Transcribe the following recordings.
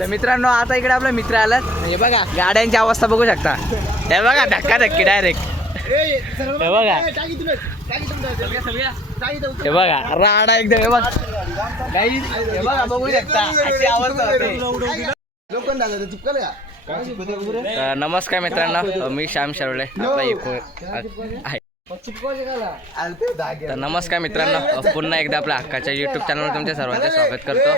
तर मित्रांनो आता इकडे आपला मित्र आलात हे बघा गाड्यांची अवस्था बघू शकता. हे बघा धक्का धक्की डायरेक्ट हे बघा. हे बघा राडा एकदम हे बघ. हे बघा बघू शकता. अशी अवस्था होते. तर नमस्कार मित्रांनो मी श्याम शरवळे आपला इको आहे. तर नमस्कार मित्रांनो पुन्हा एकदा आपल्या हक्काच्या युट्यूब चॅनलवर तुमच्या सर्वांचं स्वागत करतो.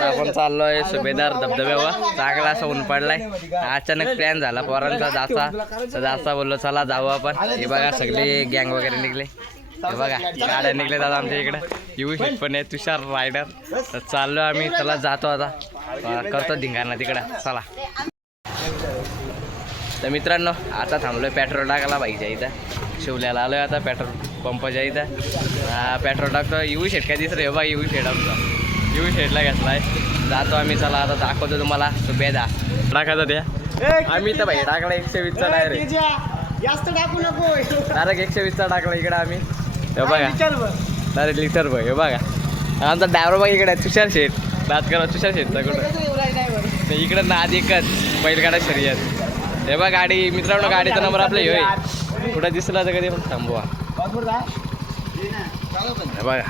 तर आपण चाललोय सुभेदार धबधब्यावर. चांगला असा ऊन पडलाय. अचानक प्लॅन झाला पोरांचा जाचा. तर जाचा बोललो चला जाऊ आपण. हे बघा सगळे गँग वगैरे निघले. हे बघा गाड्या निघले दादा आमच्या इकडे. येऊ शकत पण आहे तुषार रायडर तर चाललो आम्ही चला जातो आता. करतो धिंगाणा तिकडं. चला. तर मित्रांनो आता थांबलोय पेट्रोल टाकायला बाईकच्या इथं. शिवल्याला आलोय आता पेट्रोल पंपाच्या इथं. हा, पेट्रोल टाकतो. येऊ शेट काय दिसतं हे बा येऊ शेट आमचा. येऊ शेटला घेतलाय. जातो आम्ही चला आता दाखवतो तुम्हाला. सुभेदा. टाकायचा त्या? आम्ही तर भाई टाकला एकशे वीसचा डायरेक्ट जास्त टाकू नको. डायरेक्ट एकशे वीसचा टाकला इकडे आम्ही. हे बघा. डायरेक्ट लिटर बघ हे बघा. आमचा ड्रायव्हर बघा इकडे तुषार शेठ. नाच करा तुषार शेठचा कुठं तर इकडं नाद एकच बैलगाडा शर्यत. हे बघा गाडी मित्रांनो गाडीचा नंबर आपला हे कुठं दिसला तर कधी? पण थांबवा. बघा.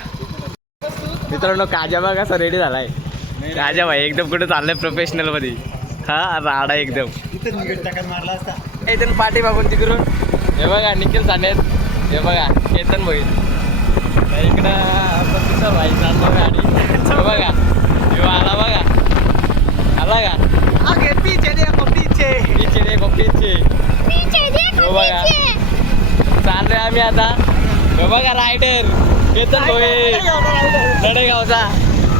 मित्रांनो काजा बघा कसा रेडी झालाय. काजा भाई एकदम कुठे चाललंय प्रोफेशनलमध्ये. हा राडा एकदम. मारला असता इथून पाठी मागून तिकडून. हे बघा निखिल जाण्यात हे बघा केतन बघित इकडं आपण तिथं भाई चाललो गाडी. बघा आला बघा. आला का? आगे पीछे देखो पीछे पीछे देखो पीछे पीछे हो बघा चाललोय आम्ही आता. हे बघा रायडर. नडेगावचा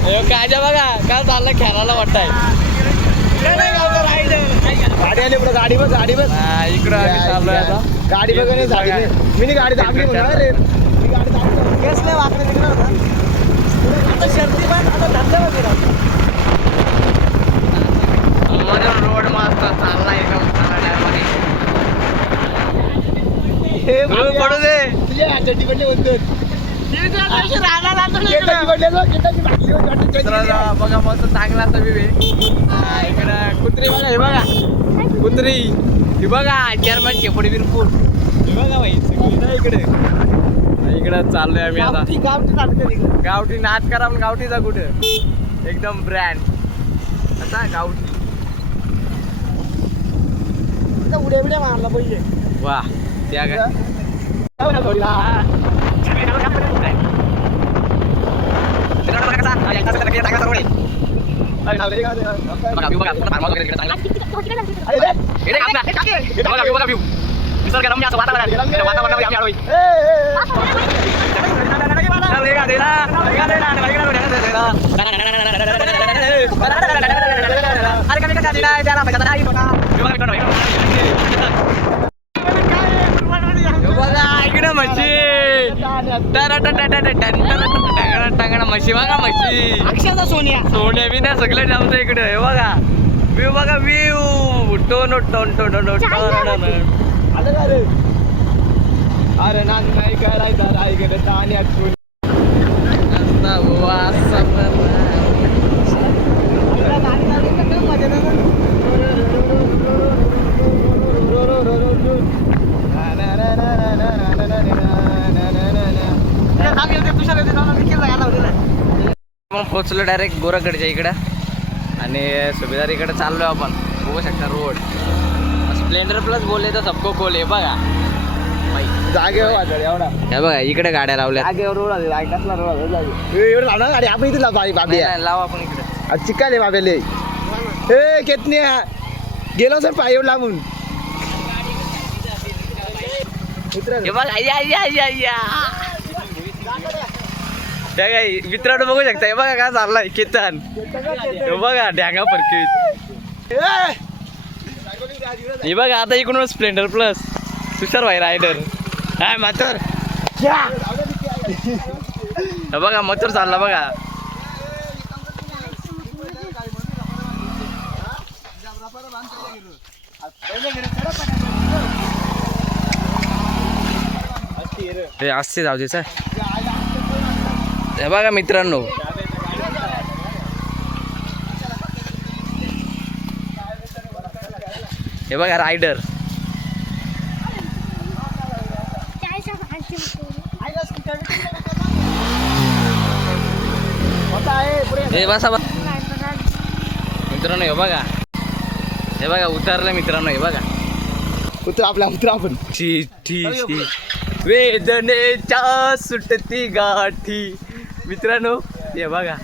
हे काजा बघा. काय चाललं खेळायला वाटतंय. गाडी आली पुढे. गाडी बघ गाडी बघ हा, इकडं आम्ही चाललोय आता. गाडी बघ नाही. मी नी गाडी दाबली म्हणून रे मी गाडी दाबली. केस नाही वाकडे तिकडे होता. आता शर्दी पण आता धंदा वगैरे चालला पडू दे. बघा मस्त चांगला असा आहे इकडं कुत्री बघा हे बघा. कुत्री. ही बघा जर्मन शेपडी बिरपूर हे बघा ना इकडे. इकडं चाललोय आम्ही आता. गावठी नाच करा पण गावठीचा कुठं? एकदम ब्रँड. आता गावठी उड्या उड्या मारला पाहिजे वा त्या काय इकडे म्हशी. टांगणा म्हशी बघा म्हशी सोनिया सोन्या बी ना सगळं जमतं इकडे हे बघा व्यू बघा व्यू टोन टोन टोन टोन टोन अरे नाच नाही करायचा राय गेलं ताण्यात फुल पोचलो डायरेक्ट गोराकडच्या इकडं. आणि सुभेदार इकडे चाललोय आपण. बघू शकता रोड स्प्लेंडर प्लस बोलले तर सबको कोल आहे बघा. जागेवर एवढा. हे बघा इकडे गाड्या लावल्या जागेवर रोड आले कसला रोड आले एवढं लावणार गाडी? आपण इथे लावतो आई बाबी. नाही, नाही, लावा आपण इकडे. आज चिकाले बाबेले ए केतने गेलो सर पाय लांबून. हे बघा या या या या. त्या काय मित्रांनो बघू शकता. बघा काय चाललाय. केतन. बघा ढ्यांगा फरकीत हे बघा आता इकडून स्प्लेंडर प्लस तुषार भाई रायडर काय मातर बघा मथुर चालला बघा. असते जाऊ दे सर हे बघा मित्रांनो. हे बघा रायडर हे बसा मित्रांनो हे बघा. हे बघा उतरलं मित्रांनो हे बघा. उतर आपल्या उतर आपण. वेदनेच्या सुटती गाठी. मित्रांनो हे बघा.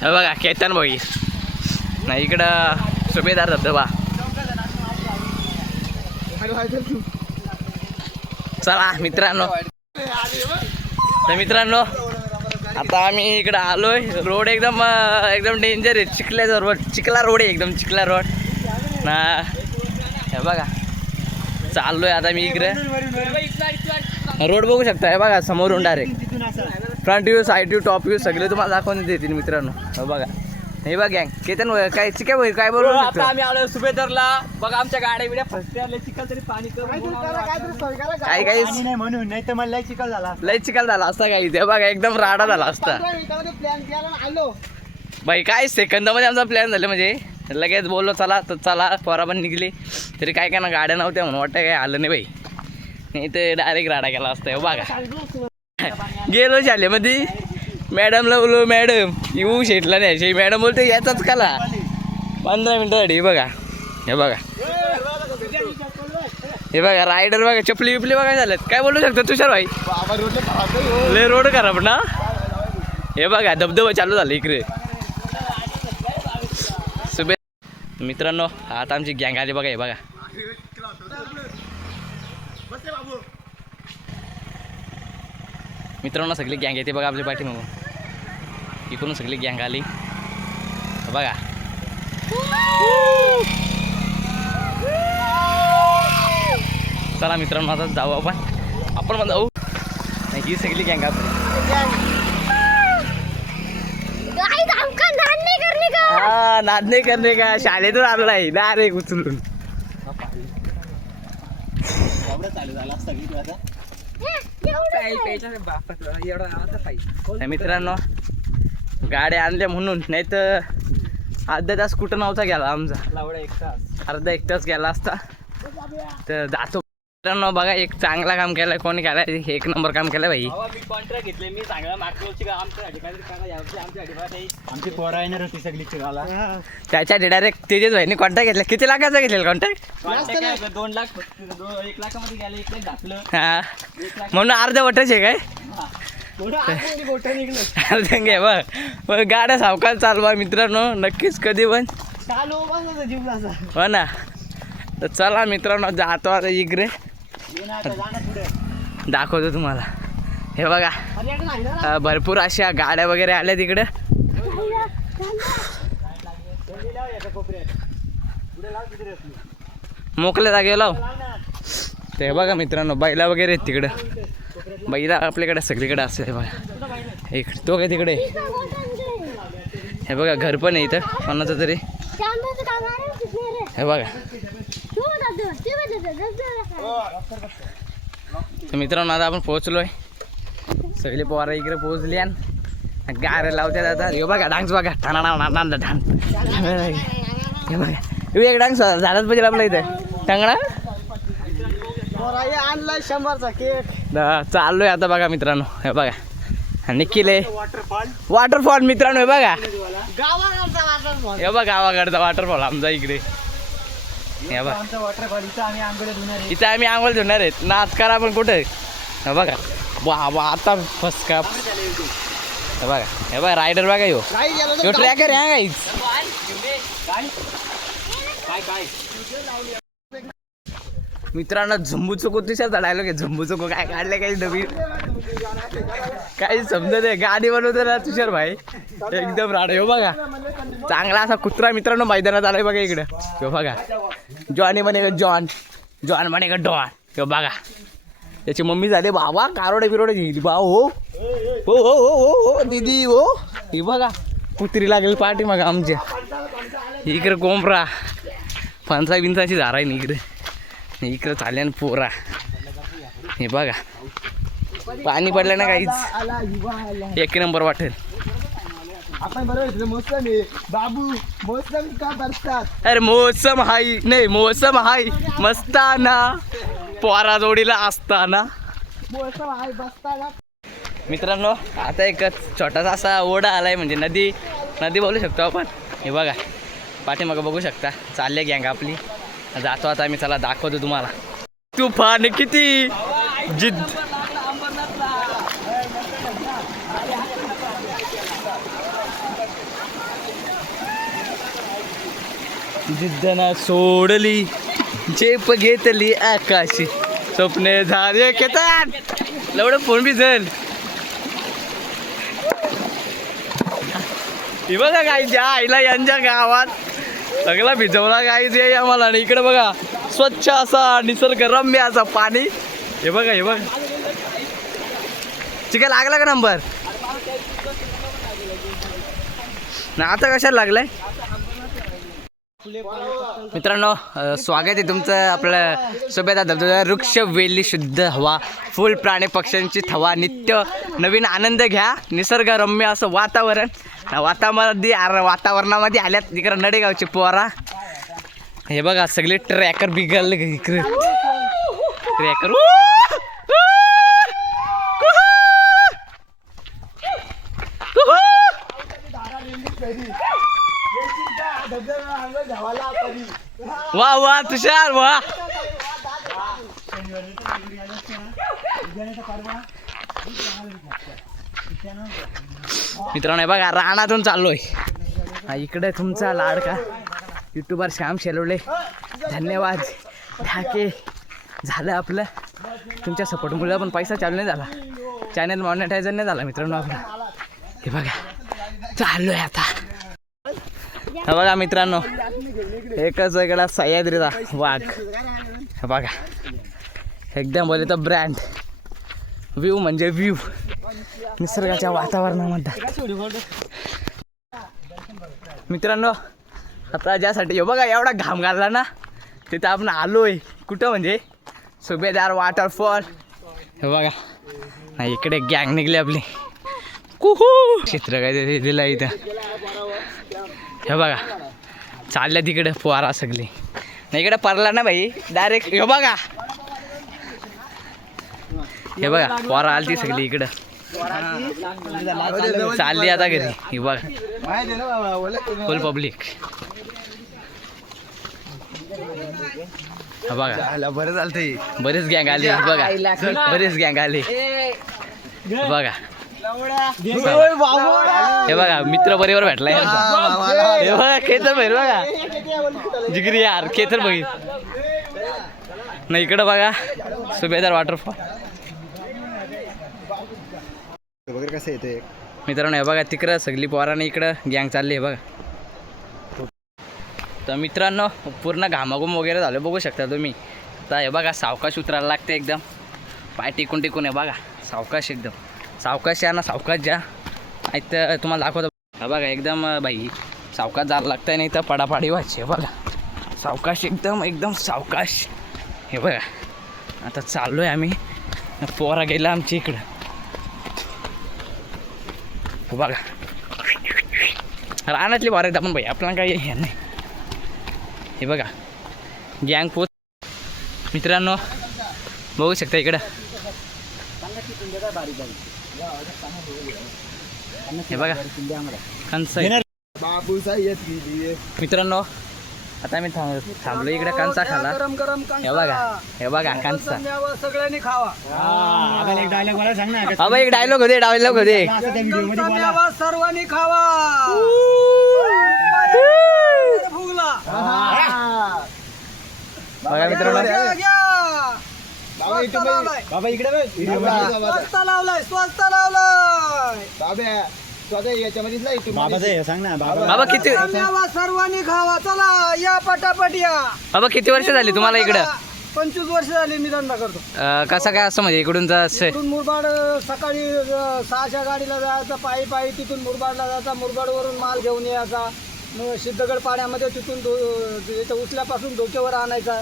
हे बघा केतन भाई. नाही इकडं सुभेदार धबधबा. चला मित्रांनो. तर मित्रांनो आता आम्ही इकडं आलोय. रोड एकदम एकदम डेंजर आहे. चिखल्याचा रोड चिखला रोड आहे एकदम चिखला रोड. ना हे बघा. चाललोय आता मी इकडे. रोड बघू शकता हे बघा समोरून direct front view side view top view सगळे तुम्हाला दाखवून देतील मित्रांनो. हे बघा. हे बघा गँग केतन भाई, काय चिके भाई काय बोलू आता शकतो? आम्ही आलो सुभेदारला. बघा आमच्या गाड्या बिड्या फसते आले चिखल तरी पाणी करून काय काय? नाही म्हणून नाही तर मला लय चिखल झाला लय चिखल झाला असता काही ते बघा एकदम राडा झाला असता. प्लॅन केला ना आलो. बाई काय सेकंदामध्ये आमचा प्लॅन झाला म्हणजे? लगेच बोललो चला तर चला पोरा पण निघली. तरी काय काय ना गाड्या नव्हत्या म्हणून वाटतं काय आलं नाही बाई. नाही तर डायरेक्ट राडा केला असता हे हो, बघा. गेलो शाळेमध्ये. मॅडमला बोललो मॅडम येऊ शेटला नाही मॅडम बोलते याचाच काला. पंधरा मिनटासाठी हे बघा. हे बघा. हे बघा रायडर बघा चपली विपली बघा झाल्यात. काय बोलू शकतो तुषार भाई? लय रोड खराब ना? हे बघा धबधबा चालू झाला इकडे. सुबे मित्रांनो आता आमची गँग आली बघा हे बघा. मित्रांनो सगळी गँग येते बघा आपल्या पाठीमागून. इकडून सगळी गँग आली. हे बघा. चला मित्रांनो आता जाऊ आपण. आपण पण जाऊ. नाही, ही सगळी गँग आपली. हा नाद नाही करणे का? शाळेतून आलेला आहे डायरेक्ट उचलून. आता? तर मित्रांनो गाड्या आणल्या म्हणून नाही तर अर्धा तास कुठं नव्हता गेला आमचा. लावडा एक तास. अर्धा एक तास गेला असता. तर जातो. मित्रांनो बघा एक चांगला काम केलंय. कोणी केलाय एक नंबर काम केलंय भाई मी कॉन्ट्रॅक्ट घेतले मी चांगला मागच्या आमची पोरा येणार होती त्याच्या डायरेक्ट तेजेच भाईने कॉन्टॅक्ट घेतला. किती लाखाचा घेतलेला काय आपलं दोन लाख एक लाखामध्ये गेले एक लाख घातलं हा. म्हणून अर्ध्या वटच आहे काय अर्ध्या घे बघ. गाड्या सावकाश चालवा मित्रांनो. नक्कीच कधी पण. चालू हो ना. तर चला मित्रांनो जातो आता इकडे. दाखवतो तुम्हाला. हे बघा. भरपूर अशा गाड्या वगैरे आल्या तिकडे. मोकल्या जागेवर लाव. हे बघा मित्रांनो बैला वगैरे आहेत तिकडं. बैला आपल्याकडे सगळीकडे असते हे बघा. इकडे तो काय तिकडे? हे बघा घर पण आहे इथं कोणाचं तरी. हे बघा. तर मित्रांनो आता आपण पोहोचलोय. सगळे पोरं इकडे पोहोचली आणि गारे लावते आता. हे बघा डान्स बघा. ठाणा हे बघा. एक डान्स झालाच पाहिजे आपल्या इथं. टांगणा आणलाय शंभरचा केक दा- चाललोय आता बघा मित्रांनो. हे बघा. आणि निखिल आहे. वॉटरफॉल वॉटरफॉल मित्रांनो हे बघा. गावाकडचा वॉटरफॉल हे बघा गावाकडचा वॉटरफॉल आमचा इकडे. हे बघा. आमचा वॉटरफॉल इथं आम्ही आंघोळ धुणार आहे. इथं आम्ही आंघोळ धुणार आहेत. नाच करा पण कुठे? हे बघा. वा वा आता फर्स्ट काप हे बघा. हे बघा रायडर बघा यो. नाही यो ट्रॅकर ह्या गाईच मित्रांनो झंबू चोको तुझ्याचा डायलॉग आहे. झंबू चोको काय काढले काही नवीन? काही समजत आहे गाडी बनवतो ना तुषार भाई. एकदम राड. हो बघा. चांगला असा कुत्रा मित्रांनो मैदानात आलाय बघा इकडं. हो बघा. जॉनी म्हणे जॉन. जॉन म्हणे का डॉन. हो बघा. त्याची मम्मी झाली बाबा कारोडे बिरोडे घेईल. बा हो. हो हो हो हो हो हो. ही बघा. कुत्री लागेल पाठी मग आमच्या. इकडे कोंबरा फणसा बिनसाची झारा आहे ना इकडे. इकडं चालल्या पोरा. हे बघा. पाणी पडलं ना काहीच. एक नंबर वाटेल. आपण बरोबर मोसम आहे. बाबू मोसम का बरसात? अरे मोसम हाय नाही मोसम हाय मस्ताना. पोरा जोडीला असताना. मोसम आहे बसताना. मित्रांनो आता एक छोटासा असा ओढा आलाय म्हणजे नदी नदी बोलू शकतो आपण. हे बघा पाठीमागं बघू शकता. चालले गँग आपली. जातो आता आम्ही चला दाखवतो तुम्हाला. तुफान किती? जिद्द. जिद्दना सोडली झेप घेतली आकाशी. स्वप्ने झाले केतान लवड फोन बी जल हे बघा गाईच्या आईला यांच्या गावात. सगळा भिजवला गाईच आहे आम्हाला आणि इकडे बघा स्वच्छ असा निसर्गरम्य असा पाणी. हे बघा हे बघा. चिका लागला का नंबर ना आता कशाला लागलाय? मित्रांनो स्वागत आहे तुमचं आपलं सोबत धबधबा वृक्ष वेली शुद्ध हवा फुल प्राणी पक्ष्यांची थवा नित्य नवीन आनंद घ्या निसर्गरम्य असं वातावरण. वातावरणामध्ये वातावरणामध्ये आल्यात इकडं नडेगावचे पोरा. हे बघा सगळे ट्रॅकर बिघडले इकडे? ट्रॅकर? वा वा तुषार वा. मित्रांनो हे बघा रानातून चाललोय. हा इकडे तुमचा लाडका युट्यूबर श्याम शेलवले. धन्यवाद. ढाके झालं आपलं. तुमच्या सपोर्टमुळे पण पैसा चालू नाही झाला. चॅनल मॉनिटायझर नाही झाला मित्रांनो आपला. हे बघा चाललोय आता. हा बघा मित्रांनो एकच वेगळा सह्याद्रीचा वाघ. हे बघा एकदम बोलले तर ब्रँड व्ह्यू म्हणजे व्ह्यू निसर्गाच्या वातावरणामध्ये. मित्रांनो आता ज्यासाठी हे बघा एवढा घाम घालला ना तिथं आपण आलोय. कुठं म्हणजे? सुभेदार वॉटरफॉल हे बघा नाही इकडे गँग निघली आपली. कुहू! चित्र काय ते दिलं इथं. हे बघा. चालल्या तिकडे फुवारा सगळी. नाही इकडे पडला ना भाई. डायरेक्ट हे बघा. हे बघा फुवारा आलती सगळी इकडं. चालली आता घरी. हे बघा. फुल पब्लिक बघा. आला बरं चालतंय बरेच गँग आले बघा. बरेच गँग आले. बघा. हे बघा मित्र बरोबर भेटलाय. हे बघा खेतर बघ बघा. जिगरी यार खेतर बघ. नाही इकडं बघा. सुभेदार वॉटरफॉल वगैरे कसं येते मित्रांनो हे बघा तिकडं सगळी पोराने इकडं गँग चालली आहे बघा. तर मित्रांनो पूर्ण घामाघूम वगैरे झालं बघू शकता तुम्ही. तर हे बघा सावकाश उतरायला लागते एकदम. पाय टिकून टिकून आहे बघा. सावकाश एकदम. सावकाश या ना सावकाश जा. नाही तर तुम्हाला दाखवतो. हा बघा एकदम बाई सावकाश जायला लागतंय नाही तर पडापाडी व्हायची बघा. सावकाश एकदम एकदम सावकाश. हे बघा आता चाललो आहे आम्ही. पोरा गेला आमच्या इकडं. हो बघा. रानातली वार आपण बाई आपल्याला काही हे नाही. हे बघा गँग पोच मित्रांनो बघू शकता इकडं. हे बघा. साहेब मित्रांनो आता आम्ही थांब थांबलो इकडे कंचा खाला गरम गरम हे बघा हे बघा कंचा सगळ्यांनी खावा. एक डायलॉग मला सांग ना हा बाई एक डायलॉग होते डायलॉग होते. सर्वांनी खावा. फुगला बघा मित्रांनो. बाबा इकडे बघ. स्वस्त लावलाय. स्वस्त लावलाय. बाबाचं हे सांग ना बाबा. बाबा किती सर्वांनी खावा. चला या पटापट या. बाबा किती वर्ष झाली तुम्हाला इकडं? पंचवीस वर्ष झाली मी धंदा करतो. अं, कसं काय असं म्हणजे इकडून असं इकडून मुरबाड अ, सकाळी अ, सहाच्या गाडीला जायचं पायी पायी तिथून मुरबाडला जायचा मुरबाडवरून माल घेऊन यायचा. मग सिद्धगड पाण्यामध्ये तिथून धो- इथं उचल्यापासून डोक्यावर आणायचा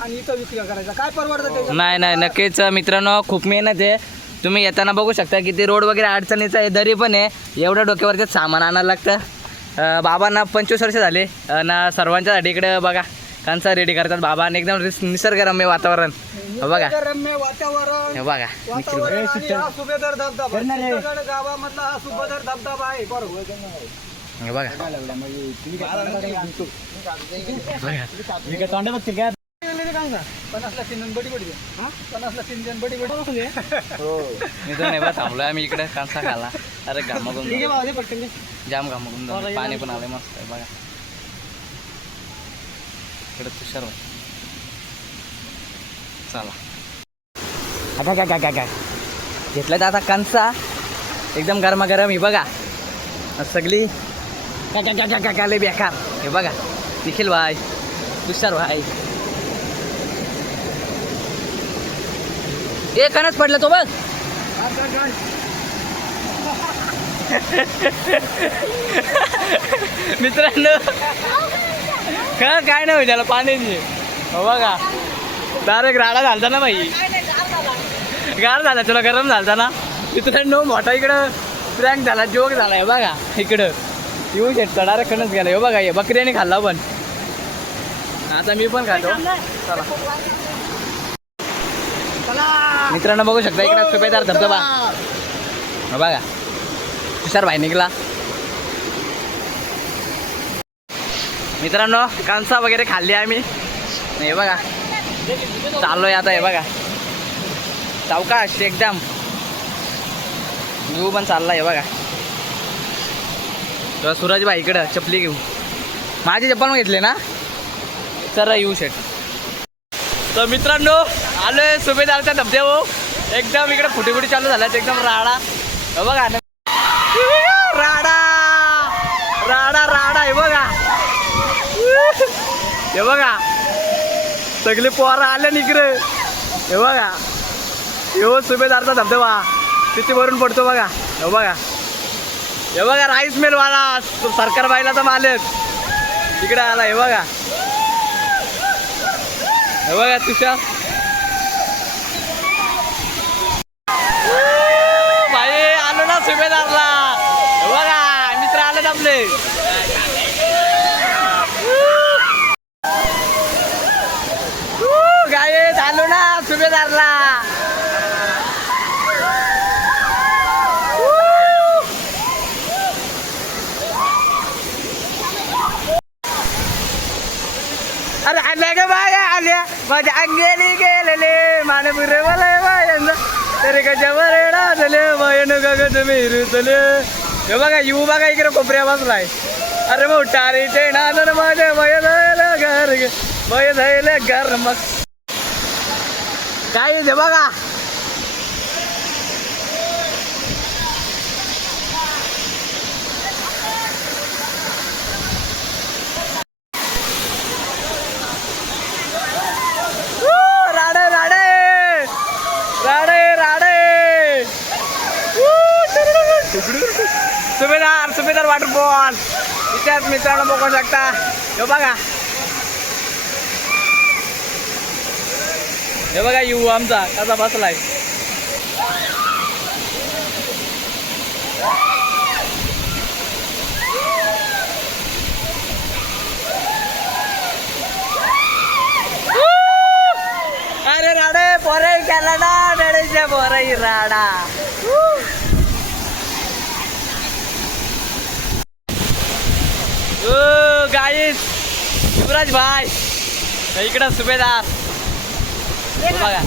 आणि इथं विक्री करायचा. काय परवडतं नाही नाही नक्कीच मित्रांनो खूप मेहनत आहे. तुम्ही येताना बघू शकता किती रोड वगैरे अडचणीचा आहे दरी पण आहे. एवढं डोक्यावरती सामान आणायला लागतं. अं, बाबांना पंचवीस वर्ष झाले. ना सर्वांच्यासाठी इकडे बघा कांचा रेडी करतात बाबा. आणि एकदम निस- निसर्गरम्य वातावरण. हे बघा. रम्य वातावरण. हे बघा. वातावरण आणि हा सुभेदार धबधबा. सिद्धगड गावामधला हा सुभेदार धबधबा आहे. बरोबर. हे बघा. मी तर नाही बा थांबलोय आम्ही इकडे कांसा खाला अरे घामागून जाम घामागून झालं. पाणी पण आलंय मस्त आहे बघा. इकडे तुषार भाई. चला. आता काय काय काय काय घेतलं तर आता कांसा. एकदम गरमागरम ही बघा. आज सगळी काय काय काय लय बेकार हे बघा निखिल भाई तुषार भाई ए कणच पडलं तो बघ मित्रांनो का काय नाही त्याला पाण्याची हो बघा डायरेक्ट राडा झालता ना बाई गार झाला तुला गरम झालता ना मित्रांनो मोठा इकडं प्रँक झाला जोक झाला हे बघा इकडं येऊ शकता डायरेक्ट कणच गेला हे बघा हे बकऱ्याने खाल्ला पण. आता मी पण खातो. चला. मित्रांनो बघू शकता इकडे सुभेदार धबधबा. हो बघा. तुषार भाई निघला. मित्रांनो कांसा वगैरे खाल्ली आम्ही. हे बघा. चाललोय आता हे बघा. सावकाश एकदम. घेऊ पण चालला हे बघा. तेव्हा सूरज भाई इकडं चपली घेऊ माझी चप्पल मग घेतले ना? सर येऊ शेट तर मित्रांनो आलोय सुभेदारच्या धबधबो एकदम इकडे फुटी फुटी चालू झाला एकदम राडा. बघा राडा! राडा राडा हे बघा. हे बघा. सगळे पोरं आले निकडे हे बघा. हो सुभेदारचा धबधबा. किती भरून पडतो बघा. हे बघा. हे बघा राईस मिल वाला सरकार बाईला तर मालक. तिकडे आला हे बघा. हे बघा तुषार भाई आलो ना सुभेदारला हे बघा मित्र आले आपले गाय आलो ना सुभेदारला अरे आल्या ग बाया आल्या माझ्या अंगेली गेलेले मान बुरवले बायन तरी कशा बरेडा झाले बायन तुम्ही मिरुतले हे बघा येऊ बघा इकडे कोपऱ्या बसलाय? अरे मोठा रे ते नादन माझे वय झालं घर वय जायला घर मग. काय बघा Woo! राडे राडे राडे राडे Woo! सुभेदार सुभेदार वॉटरफॉल इथेच मित्रांनो बघू शकता. हे बघा. हे बघा येऊ आमचा. कसा बसलाय? अरे राडे पोरे केला ना डळेच्या पोराई राडा. गाईस युवराज भाई. इकडं सुभेदार. बघा.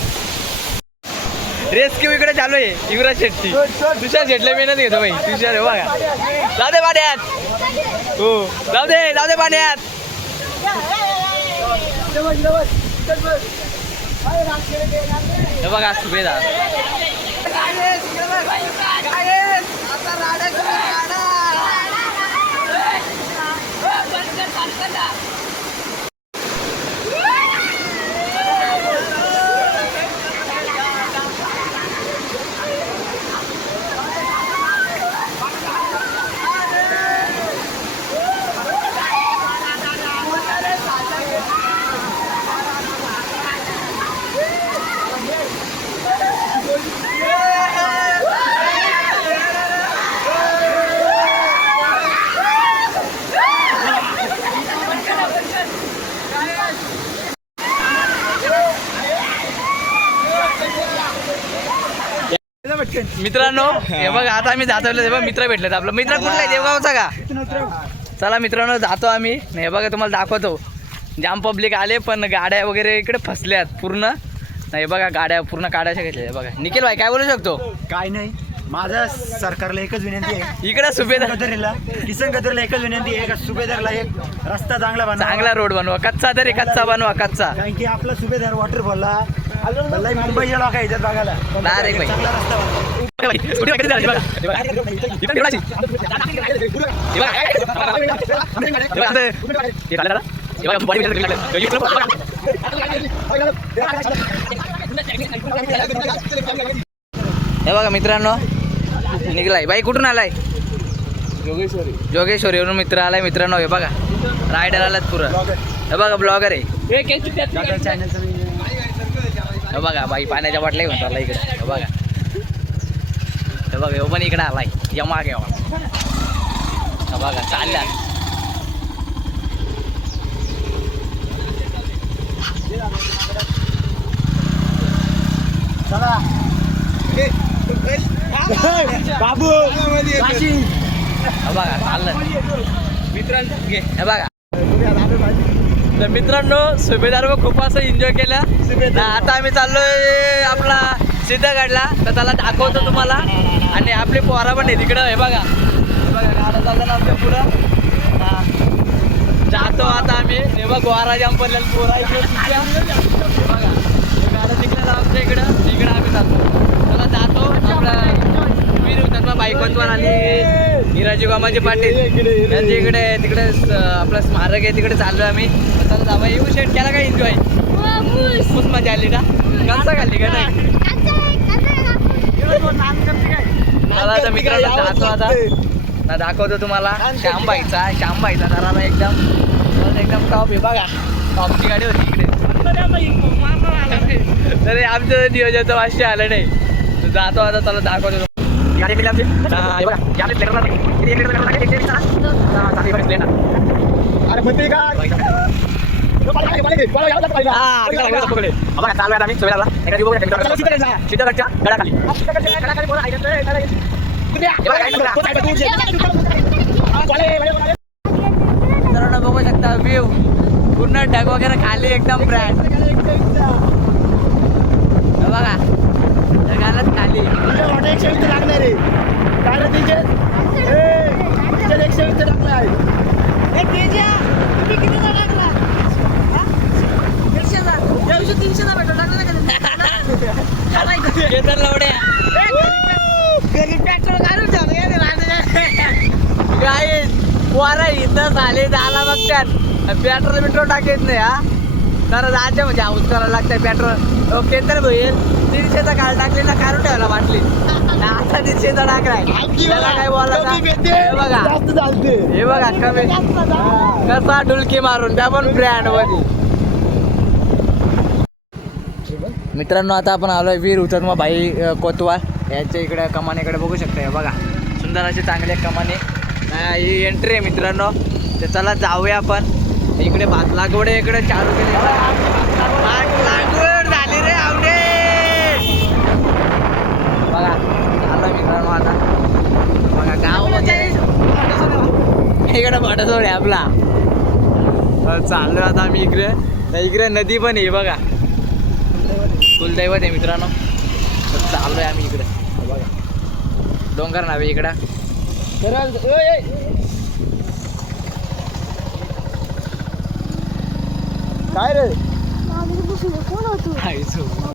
रेस्क्यू इकडे चालू आहे युवराज शेट्टी. तुषार शेटले मेहनत घेतो भाई. तुषार बघा. जाऊ दे पाण्यात हो जाऊ दे जाऊ दे पाण्यात बघा सुभेदार. 真的。मित्रांनो हे बघा आता आम्ही जातो हे मित्र भेटलेत आपलं. मित्र कुठला आहे देवगावचा का? चला मित्रांनो जातो आम्ही. हे बघा तुम्हाला दाखवतो. जाम पब्लिक आले पण गाड्या वगैरे इकडे फसल्यात पूर्ण. नाही बघा गाड्या पूर्ण काढायच्या घेतल्या बघा. निखिल भाई काय बोलू शकतो? काय नाही. माझा सरकारला एकच विनंती आहे. इकडे सुभेदार गदरीला किसन गदरीला एकच विनंती आहे का सुभेदारला एक रस्ता चांगला बनवा. चांगला रोड बनवा. कच्चा तरी कच्चा बनवा कच्चा. कारण की आपला सुभेदार वॉटरफॉलला भल्लाई मुंबईच्या लोक येतात बघायला? Direct बाई. चांगला रस्ता बनवा. हे बघा मित्रांनो निघलाय. बाई कुठून आलाय? जोगेश्वरी. जोगेश्वरीवरून मित्र आलाय मित्रांनो हे बघा. रायडर आलात पुरं. हे बघा ब्लॉगर आहे. हे बघा बाई पाण्याच्या बाटल्या घेऊन चालला इकडे. हे बघा. हे बघा ह्यो पण इकडे आलाय. यमा घेवा हे बघा चालल्या चला. बाबू. बघा चाललं मित्रांनो बघा. तर मित्रांनो सुभेदार व खूप असं एन्जॉय केलं. आता आम्ही चाललोय आपला सिद्धगडला. तर त्याला दाखवतो तुम्हाला. आणि आपली पोरा पण आहे तिकडं हे बघा. हे बघा गाडा चाललं आमच्या पुढं. जातो आता आम्ही. हे बघ वारा जाम पडलेला. पोरा इकडे. हे बघा. गाडा तिकडे आमच्या इकडं. तिकडं आम्ही जातो आपला वीर होतात बायकोंवर आणि हिराजी कामाचे पाटील. त्यांच्या इकडे तिकडे आपलं स्मारक आहे तिकडे चाललो आम्ही. तर चला जावा येऊ शेट केला काय एन्जॉय खूप मजा आली का? कसा खाल्ली का नाही? मला आता मित्रांनो जातो आता. दाखवतो तुम्हाला. श्यामबाईचा श्यामबाईचा श्याम एकदम बस एकदम टॉप आहे. बघा टॉपची गाडी होती इकडे. तरी आमचं नियोजन वाशी आलं नाही. जातो आता त्याला दाखवतो हा, हे बघा, हे. हा. अरे म्हणते हा. हा. हे शकता व्ह्यू पूर्ण ढग वगैरे खाली एकदम ब्रँड बघा ढगालाच खाली एकशे वीस लागणार आहे काय रे तिचे ए, तिचे एकशे वीस लागणार केतन लवड्या काय पोरा इथं झाले झाला बघत्यात पेट्रोल बिट्रोल टाकायच नाही हा. तर जायचं म्हणजे हाऊस करायला लागतंय पेट्रोल केंद्र होईल दीडशेचा काळ टाकले ना काढून ठेवायला वाटली आता दीडशेचा टाकलाय त्याला काय बोलायचा? हे बघा. जास्त चालते. हे बघा कमी. कसा डुलकी मारून त्या पण ब्रँडमध्ये. मित्रांनो आता आपण आलोय वीर उतरमा भाई कोतवाल. यांच्या इकडे कमानीकडे बघू शकता हे बघा. सुंदर असे चांगले कमाने. ही एंट्री आहे मित्रांनो. तर चला जाऊया आपण. इकडे भात लागवड इकडे चालू केली भात लागवड झाली रे आवडे बघा झालं मित्रांनो आता बघा गाव वगैरे इकडे मोठा आहे आपला. अ, चाललोय आता आम्ही इकडे. इकडे नदी पण आहे बघा. कुलदैवत आहे मित्रांनो. तर चाललोय आम्ही इकडे. बघा डोंगर नावे इकडं. काय रे? कोण होतो? आईचो